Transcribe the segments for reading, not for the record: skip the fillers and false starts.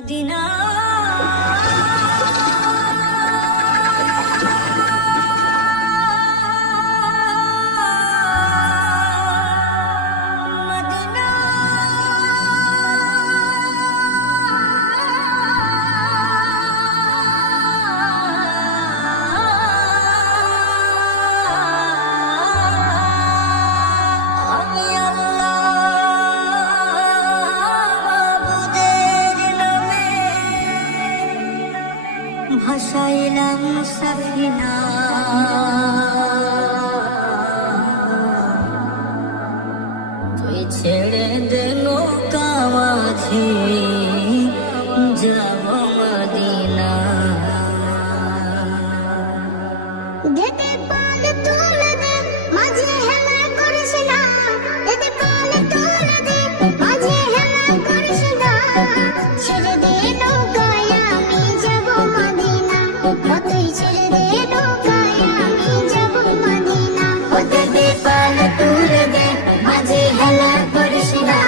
Medina ভাসাইলাম Safina তুই ছেড়ে দে নৌকা মাঝি যাব মদিনা যেতে পালে তুলে দে মাঝে হেলা করিস না যেতে পালে তুলে দে মাঝে হেলা করিস না ছেড়ে দে নৌকায় আমি যাব মদিনা তুই ছেড়ে দে নৌকায় আমি যাব মদিনা যেতে পালে তুলে দে মাঝে হেলা করিস না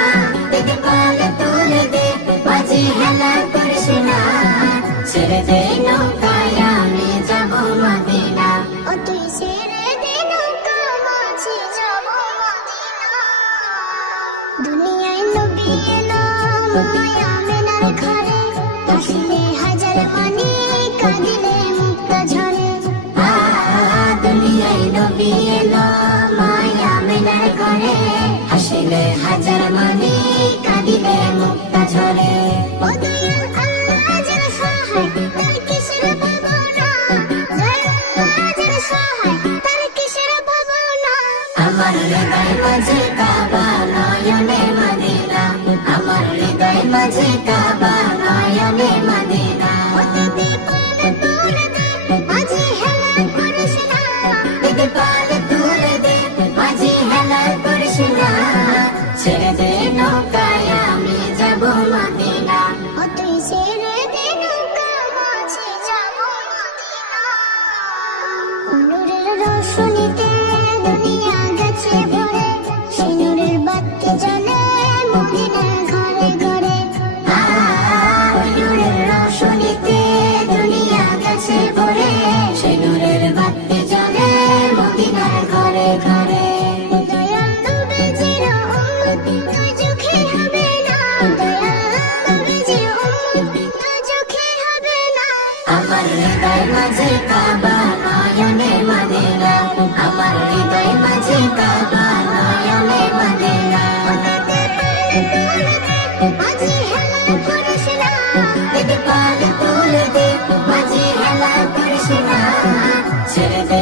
যেতে পালে তুলে দে মাঝে হেলা করিস না ছেড়ে দে নৌকায় আমি যাব মদিনা তুই ছেড়ে দে নৌকা মাঝে যাব মদিনা দুনিয়ায় নবী এলো মায়া মেনার ঘরে আসলে হাজার মানি কাঁদিলে মুক্তা ঝরে দুনিয়ায় নবী এলো মায়া মেনার ঘরে হাসিলে হাজার মানি কাঁদিলে মুক্তা ঝরে ও দয়াল আল্লাহ যার সহায় তার কিসের ভাবনা দয়াল আল্লাহ যার সহায় তার কিসের ভাবনা আমার হৃদয় মাঝে কাবা নয়নে মদিনা আমার হৃদয় মাঝে কাবা নয়নে মদিনা দিতে পালে তুলে দে মাঝে হেলা করিস না দিতে পালে তুলে দে মাঝে হেলা করিস না ছেড়ে দে নৌকায় আমি যাব মদিনা তুই ছেড়ে দে নৌকা মাঝে যাব মদিনা নূরের রোশনীতে দুনিয়া গেছে ভরে সেই নূরের বাতি জ্বলে মদিনার ঘরে ঘরে নূরের রোশনীতে দুনিয়া গেছে ভরে সেই নূরের বাতি জ্বলে মদিনার ঘরে ঘরে দয়াল নবীজির উম্মত তুই চোখে হবে না দয়াল নবীজির উম্মত তুই চোখে হবে না আমার হৃদয় মাঝে কাবা নয়নে মদিনা আমার হৃদয় মাঝে কাবা নয়নে মদিনা মাঝে হেলা করিস না দিতে পালে তুলে দে মাঝে হেলা করিস না ছেড়ে দে